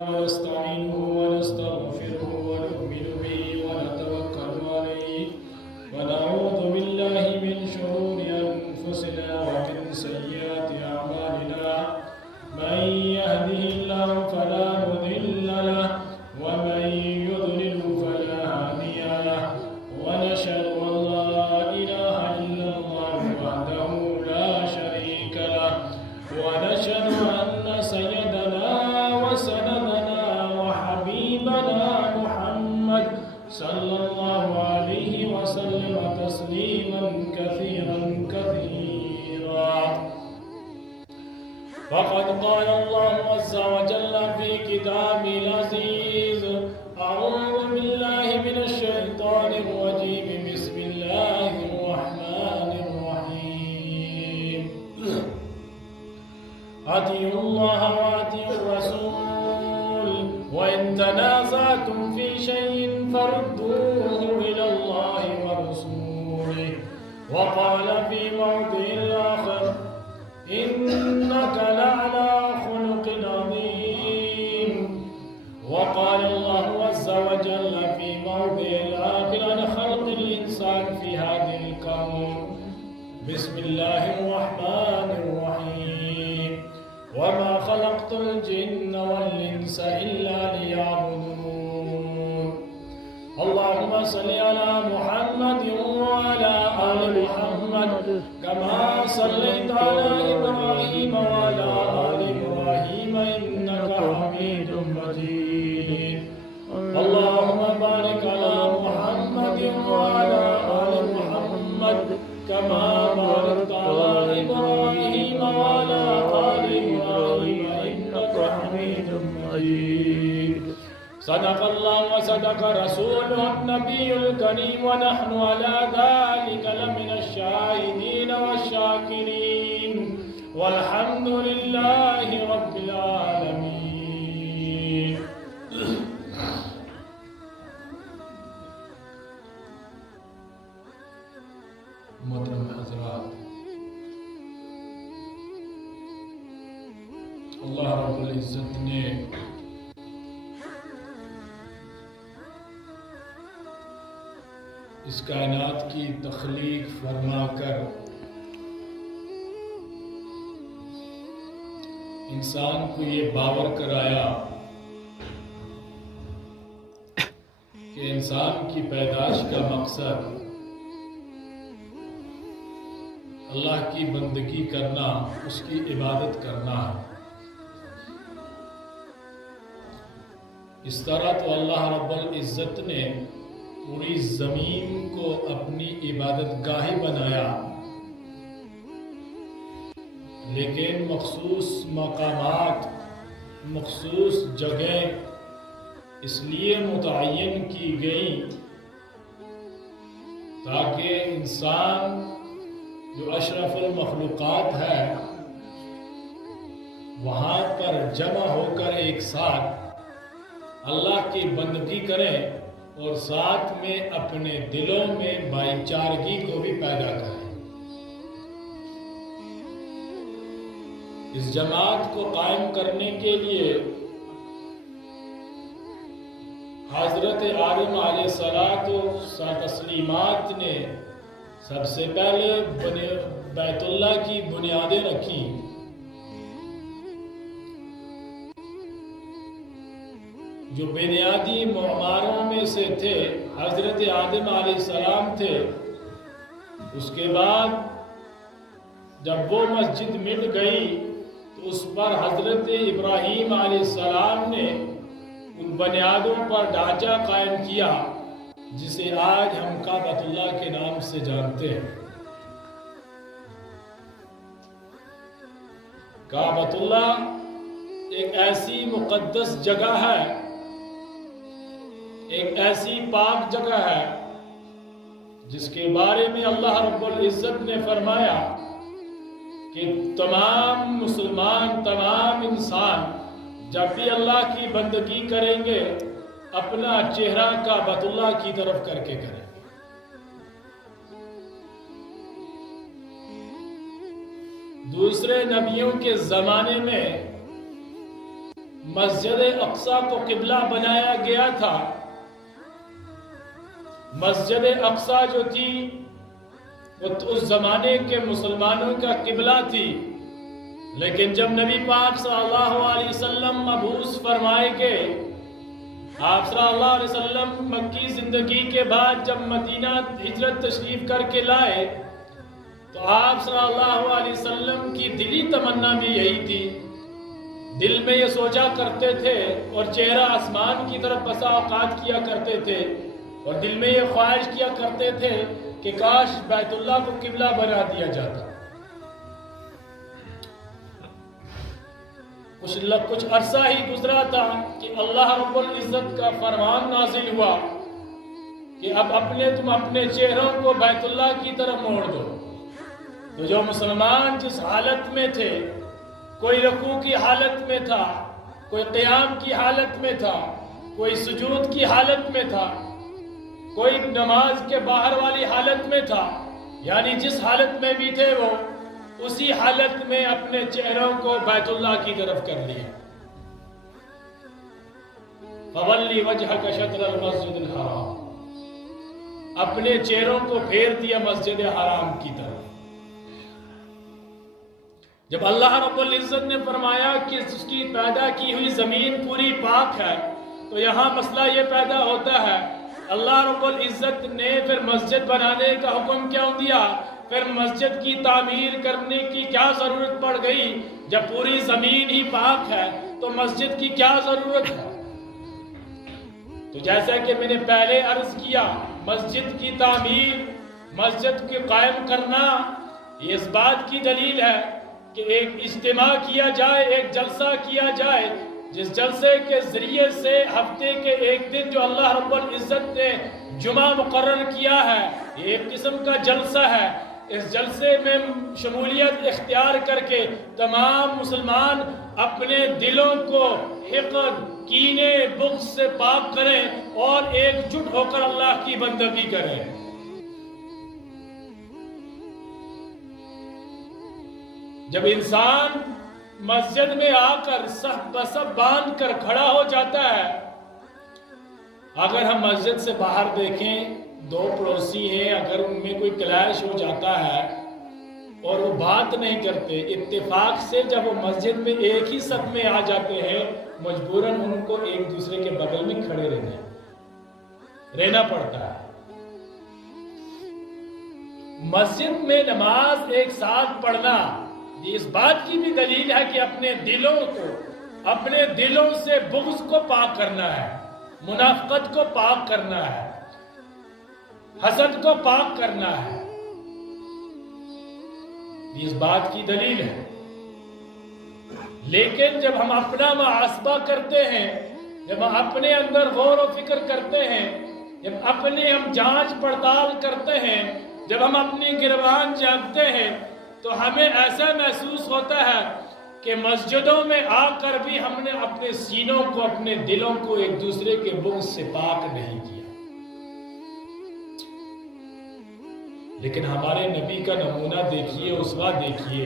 ونستعينه ونستغفره ونؤمن به ونتوكل عليه ونعوذ بالله من شرور أنفسنا ومن سيئات أعمالنا من يهده الله فلا مضل له ومن يضلل فلا هادي له ونشهد أن لا إله إلا الله وحده لا شريك له ونشهد أن سيدنا وسندنا وحبيبنا محمد صلى الله عليه وسلم تسليما كثيرا كثيرا. فقد قال الله عز وجل في كتابه العزيز: أعوذ بالله من الشيطان الرجيم، بسم الله الرحمن الرحيم. أطيعوا الله وأطيعوا الرسول وإن تنازعتم في شيء فردوه إلى الله ورسوله. وقال في موضع آخر: إنك لعلى خلق عظيم. وقال الله عز وجل في موضع آخر عن خلق الإنسان في هذا الكون: بسم الله الرحمن الرحيم. وما خلقت الجن والإنس إلا ليعبدون. اللهم صل على محمد وعلى آل محمد كما صليت على إبراهيم وعلى آل إبراهيم إنك حميد مجيد. اللهم بارك على محمد وعلى آل محمد كما باركت على إبراهيم وعلى آل إبراهيم إنك حميد مجيد. صدق الله وصدق رسوله النبي الكريم، ونحن على ذلك لمن الشاهدين والشاكرين، والحمد لله رب العالمين. محترم حضرات، اللہ رب العزت نے اس کائنات کی تخلیق فرما کر انسان کو یہ باور کرایا کہ انسان کی پیدائش کا مقصد اللہ کی بندگی کرنا، اس کی عبادت کرنا ہے۔ اس طرح تو اللہ رب العزت نے پوری زمین کو اپنی عبادت گاہ بنایا، لیکن مخصوص مقامات، مخصوص جگہ اس لیے متعین کی گئی تاکہ انسان جو اشرف المخلوقات ہے وہاں پر جمع ہو کر ایک ساتھ اللہ کی بندگی کریں اور ساتھ میں اپنے دلوں میں بھائی چارگی کو بھی پیدا کریں۔ اس جماعت کو قائم کرنے کے لیے حضرت آدم علیہ الصلوۃ والتسلیمات نے سب سے پہلے بیت اللہ کی بنیادیں رکھی۔ جو بنیادی معماروں میں سے تھے حضرت آدم علیہ السلام تھے۔ اس کے بعد جب وہ مسجد مٹ گئی تو اس پر حضرت ابراہیم علیہ السلام نے ان بنیادوں پر ڈھانچہ قائم کیا جسے آج ہم کعبۃ اللہ کے نام سے جانتے ہیں۔ کعبۃ اللہ ایک ایسی مقدس جگہ ہے، ایک ایسی پاک جگہ ہے جس کے بارے میں اللہ رب العزت نے فرمایا کہ تمام مسلمان، تمام انسان جب بھی اللہ کی بندگی کریں گے اپنا چہرہ کعبۃ اللہ کی طرف کر کے کریں گے۔ دوسرے نبیوں کے زمانے میں مسجد اقصی کو قبلہ بنایا گیا تھا. مسجد اقصی جو تھی وہ اس زمانے کے مسلمانوں کا قبلہ تھی، لیکن جب نبی پاک صلی اللہ علیہ وسلم مبعوث فرمائے گئے، آپ صلی اللہ علیہ وسلم مکی زندگی کے بعد جب مدینہ ہجرت تشریف کر کے لائے تو آپ صلی اللہ علیہ وسلم کی دلی تمنا بھی یہی تھی. دل میں یہ سوچا کرتے تھے اور چہرہ آسمان کی طرف بسا اوقات کیا کرتے تھے، اور دل میں یہ خواہش کیا کرتے تھے کہ کاش بیت اللہ کو قبلہ بنا دیا جاتا. کچھ عرصہ ہی گزرا تھا کہ اللہ رب العزت کا فرمان نازل ہوا کہ اب تم اپنے چہروں کو بیت اللہ کی طرف موڑ دو. تو جو مسلمان جس حالت میں تھے، کوئی رکوع کی حالت میں تھا، کوئی قیام کی حالت میں تھا، کوئی سجود کی حالت میں تھا، کوئی نماز کے باہر والی حالت میں تھا، یعنی جس حالت میں بھی تھے وہ اسی حالت میں اپنے چہروں کو بیت اللہ کی طرف کر لیا. فَوَلِّ وَجْهَكَ شَطْرَ الْمَسْجِدِ الْحَرَامِ، اپنے چہروں کو پھیر دیا مسجد حرام کی طرف. جب اللہ رب العزت نے فرمایا کہ اس کی پیدا کی ہوئی زمین پوری پاک ہے، تو یہاں مسئلہ یہ پیدا ہوتا ہے، اللہ رب العزت نے پھر مسجد بنانے کا حکم کیوں دیا؟ پھر مسجد کی تعمیر کرنے کی کیا ضرورت پڑ گئی؟ جب پوری زمین ہی پاک ہے تو مسجد کی کیا ضرورت ہے؟ تو جیسا کہ میں نے پہلے عرض کیا، مسجد کی تعمیر، مسجد کے قائم کرنا، یہ اس بات کی دلیل ہے کہ ایک اجتماع کیا جائے، ایک جلسہ کیا جائے، جس جلسے کے ذریعے سے ہفتے کے ایک دن جو اللہ رب العزت نے جمعہ مقرر کیا ہے، یہ ایک قسم کا جلسہ ہے. اس جلسے میں شمولیت اختیار کر کے تمام مسلمان اپنے دلوں کو حقد، کینے، بغض سے پاک کریں اور ایک جٹ ہو کر اللہ کی بندگی کریں. جب انسان مسجد میں آ کر سب بسب باندھ کر کھڑا ہو جاتا ہے، اگر ہم مسجد سے باہر دیکھیں، دو پڑوسی ہیں، اگر ان میں کوئی کلیش ہو جاتا ہے اور وہ بات نہیں کرتے، اتفاق سے جب وہ مسجد میں ایک ہی صف میں آ جاتے ہیں، مجبوراً ان کو ایک دوسرے کے بغل میں کھڑے رہنا پڑتا ہے. مسجد میں نماز ایک ساتھ پڑھنا یہ اس بات کی بھی دلیل ہے کہ اپنے دلوں سے بغض کو پاک کرنا ہے، منافقت کو پاک کرنا ہے، حسد کو پاک کرنا ہے. یہ اس بات کی دلیل ہے. لیکن جب ہم اپنا محاسبہ کرتے ہیں، جب ہم اپنے اندر غور و فکر کرتے ہیں، جب اپنے ہم جانچ پڑتال کرتے ہیں، جب ہم اپنی گروان جانتے ہیں، تو ہمیں ایسا محسوس ہوتا ہے کہ مسجدوں میں آ کر بھی ہم نے اپنے سینوں کو، اپنے دلوں کو ایک دوسرے کے بغض سے پاک نہیں کیا. لیکن ہمارے نبی کا نمونہ دیکھیے، اسوہ دیکھیے،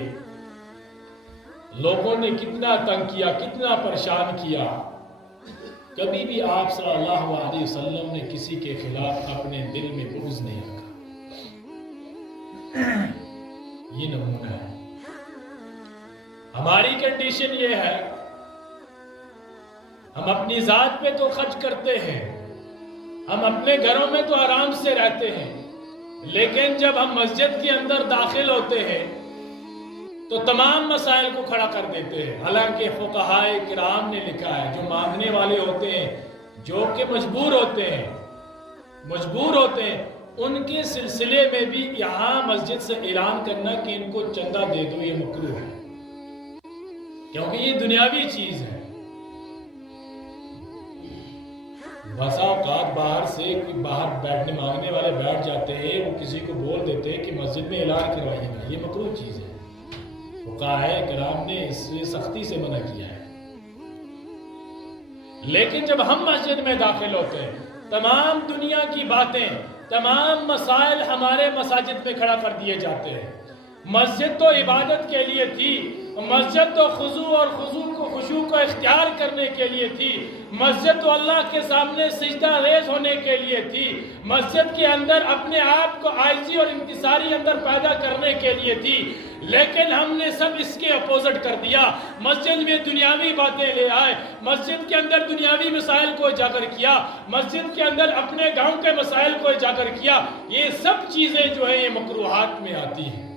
لوگوں نے کتنا تنگ کیا، کتنا پریشان کیا. کبھی بھی آپ صلی اللہ علیہ وسلم نے کسی کے خلاف اپنے دل میں بغض نہیں رکھا. یہ نمونہ ہے. ہماری کنڈیشن یہ ہے، ہم اپنی ذات پہ تو خرچ کرتے ہیں، ہم اپنے گھروں میں تو آرام سے رہتے ہیں، لیکن جب ہم مسجد کے اندر داخل ہوتے ہیں تو تمام مسائل کو کھڑا کر دیتے ہیں. حالانکہ فقہائے کرام نے لکھا ہے، جو مانگنے والے ہوتے ہیں، جو کہ مجبور ہوتے ہیں، ان کے سلسلے میں بھی یہاں مسجد سے اعلان کرنا کہ ان کو چندہ دے دو، یہ مکروہ ہے، کیونکہ یہ دنیاوی چیز ہے. بسا اوقات باہر بیٹھنے مانگنے والے بیٹھ جاتے ہیں، وہ کسی کو بول دیتے ہیں کہ مسجد میں اعلان کروائیے گا، یہ مکروہ چیز ہے. فقہائے کرام نے اس سے سختی سے منع کیا ہے. لیکن جب ہم مسجد میں داخل ہوتے ہیں، تمام دنیا کی باتیں، تمام مسائل ہمارے مساجد میں کھڑا کر دیے جاتے ہیں. مسجد تو عبادت کے لیے تھی، مسجد تو خضوع خشوع کو اختیار کرنے کے لیے تھی، مسجد تو اللہ کے سامنے سجدہ ریز ہونے کے لیے تھی، مسجد کے اندر اپنے آپ کو عاجزی اور انکساری اندر پیدا کرنے کے لیے تھی، لیکن ہم نے سب اس کے اپوزٹ کر دیا۔ مسجد میں دنیاوی باتیں لے آئے، مسجد کے اندر دنیاوی مسائل کو اجاگر کیا، مسجد کے اندر اپنے گاؤں کے مسائل کو اجاگر کیا۔ یہ سب چیزیں جو ہیں یہ مکروہات میں آتی ہیں۔